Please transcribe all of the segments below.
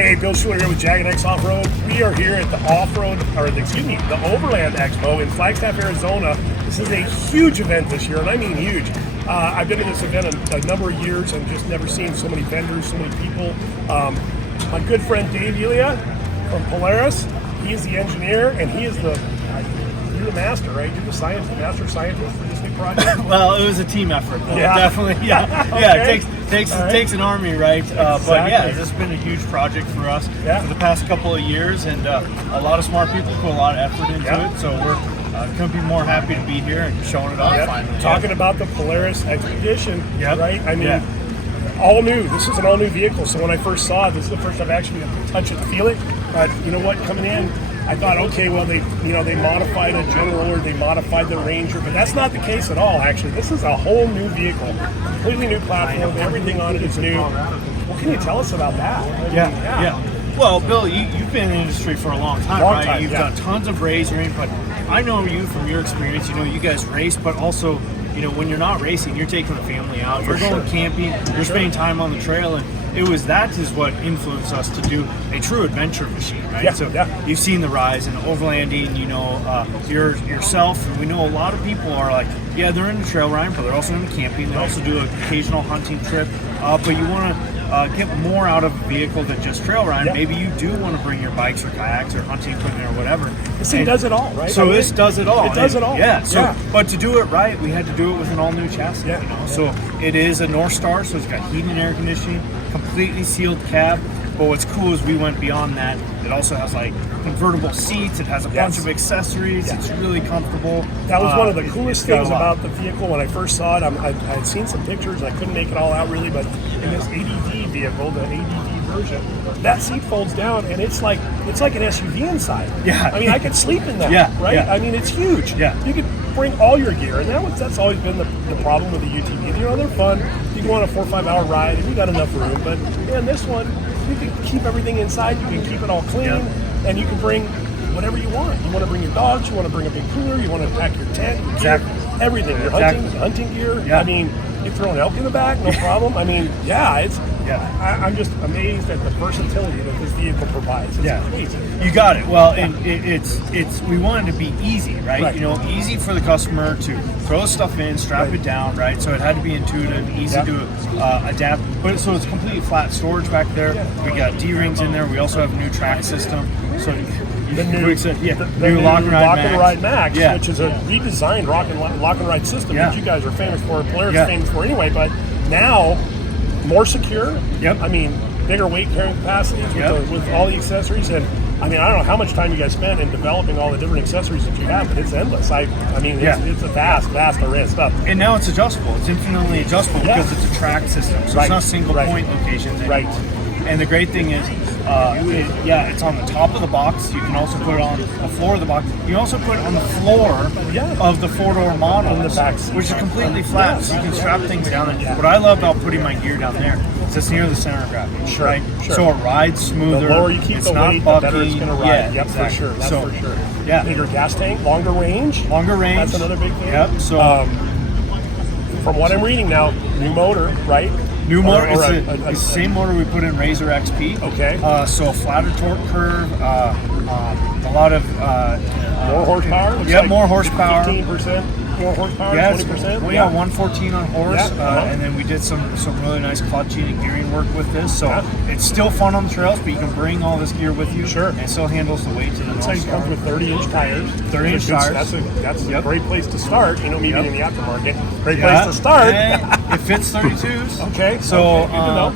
Hey, Bill Schuler here with Jagged X Off-Road. We are here at the the Overland Expo in Flagstaff, Arizona. This is a huge event this year, and I mean huge. I've been to this event a number of years and just never seen so many vendors, so many people. My good friend Dave Elia from Polaris, he is the engineer, and he is you're the master, right? You're the master scientist for this new project? Well, it was a team effort, though. Yeah. Definitely, yeah. Okay. Yeah, it takes an army, right? Exactly. But yeah, this has been a huge project for us for the past couple of years, and a lot of smart people put a lot of effort into it, so we're couldn't be more happy to be here and showing it off finally. Talking about the Polaris XPEDITION, right? I mean, all new. This is an all new vehicle, so when I first saw it, this is the first I've actually been able to touch it and feel it. But you know what, coming in, I thought, okay, well, they modified a General or they modified the Ranger, but that's not the case at all, actually. This is a whole new vehicle, completely new platform, everything on it is new. What can you tell us about that? Yeah. Well, Bill, you've been in the industry for a long time, right? You've done tons of racing, but I know you from your experience. You know, you guys race, but also, you know, when you're not racing, you're taking the family out, you're going camping, you're spending time on the trail, and that is what influenced us to do a true adventure machine, right? You've seen the rise in overlanding, you know, yourself, and we know a lot of people are like, yeah, they're into trail riding, but they're also into camping. They also do an occasional hunting trip, but you want to get more out of a vehicle than just trail riding. Maybe you do want to bring your bikes or kayaks or hunting equipment or whatever. This thing does it all, right? So this does it all. It does it all. Yeah. But to do it right, we had to do it with an all-new chassis. You know? So it is a North Star, so it's got heating and air conditioning, completely sealed cab. But what's cool is we went beyond that. It also has like convertible seats. It has a bunch of accessories. It's really comfortable. That was one of the coolest things about the vehicle when I first saw it. I had seen some pictures. I couldn't make it all out really, but in this ADV vehicle, the ADV version, that seat folds down and it's like an SUV inside. Yeah. I mean, I could sleep in that. Right. I mean, it's huge. You could bring all your gear, and that's always been the problem with the UTV. You know, they're fun. You go on a 4 or 5 hour ride, and you got enough room. But man, this one, you can keep everything inside. You can keep it all clean, and you can bring whatever you want. You want to bring your dogs. You want to bring a big cooler. You want to pack your tent. Your gear, everything. Your hunting gear. I mean, you throw an elk in the back, no problem. I mean, I'm just amazed at the versatility that this vehicle provides. It's crazy. You got it. Well, and it's we wanted to be easy, right? You know, easy for the customer to throw stuff in, strap it down, right? So it had to be intuitive, easy to adapt. But so it's completely flat storage back there. We got D-rings in there. We also have a new track system. So the new Lock and Ride Max, which is a redesigned Lock and Ride system that you guys are famous for, Polaris is famous for anyway, but now more secure. I mean, bigger weight carrying capacities with all the accessories, and I mean, I don't know how much time you guys spent in developing all the different accessories that you have, but it's endless. I mean, it's a vast array of stuff. And now it's adjustable. It's infinitely adjustable because it's a track system, so it's not single point locations anymore. And the great thing is, it's on the top of the box. You can also put it on the floor of the box. You can also put it on the floor of the four-door model, which is completely flat, so you can strap things down. And what I love about putting my gear down there is it's near the center of gravity, right? So it rides smoother. The lower you keep the weight, the better it's going to ride. For sure. That's for sure. Bigger gas tank, longer range. That's another big thing. So from what I'm reading now, new motor, right? New motor. It's the same motor we put in Razor XP. So a flatter torque curve, a lot of more horsepower. More horsepower. 15% more horsepower. 20%. We got 114 on horse, and then we did some really nice clutching and gearing work with this. So it's still fun on the trails, but you can bring all this gear with you. And it still handles the weight to the It comes with 30-inch tires. 30-inch tires. That's a great place to start. You know, me being in the aftermarket, great place to start. It fits 32s. So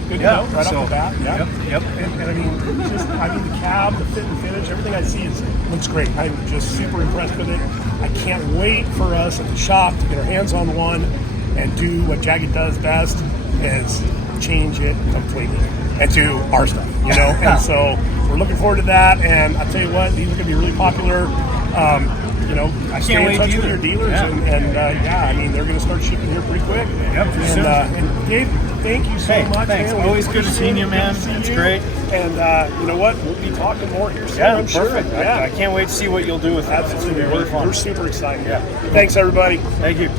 good to know. Right off the bat. And I mean, the cab, the fit and finish, everything I see looks great. I'm just super impressed with it. I can't wait for us at the shop to get our hands on one and do what Jagged does best, is change it completely and do our stuff, you know. And so we're looking forward to that. And I'll tell you what, these are going to be really popular. You know, stay in touch with your dealers, and I mean, they're going to start shipping here pretty quick. And Dave, thank you so much. Thanks. Always good to see you, man. It's great. And you know what? We'll be talking more here soon. I'm sure. I can't wait to see what you'll do with that. Absolutely. We're super excited. Thanks, everybody. Thank you.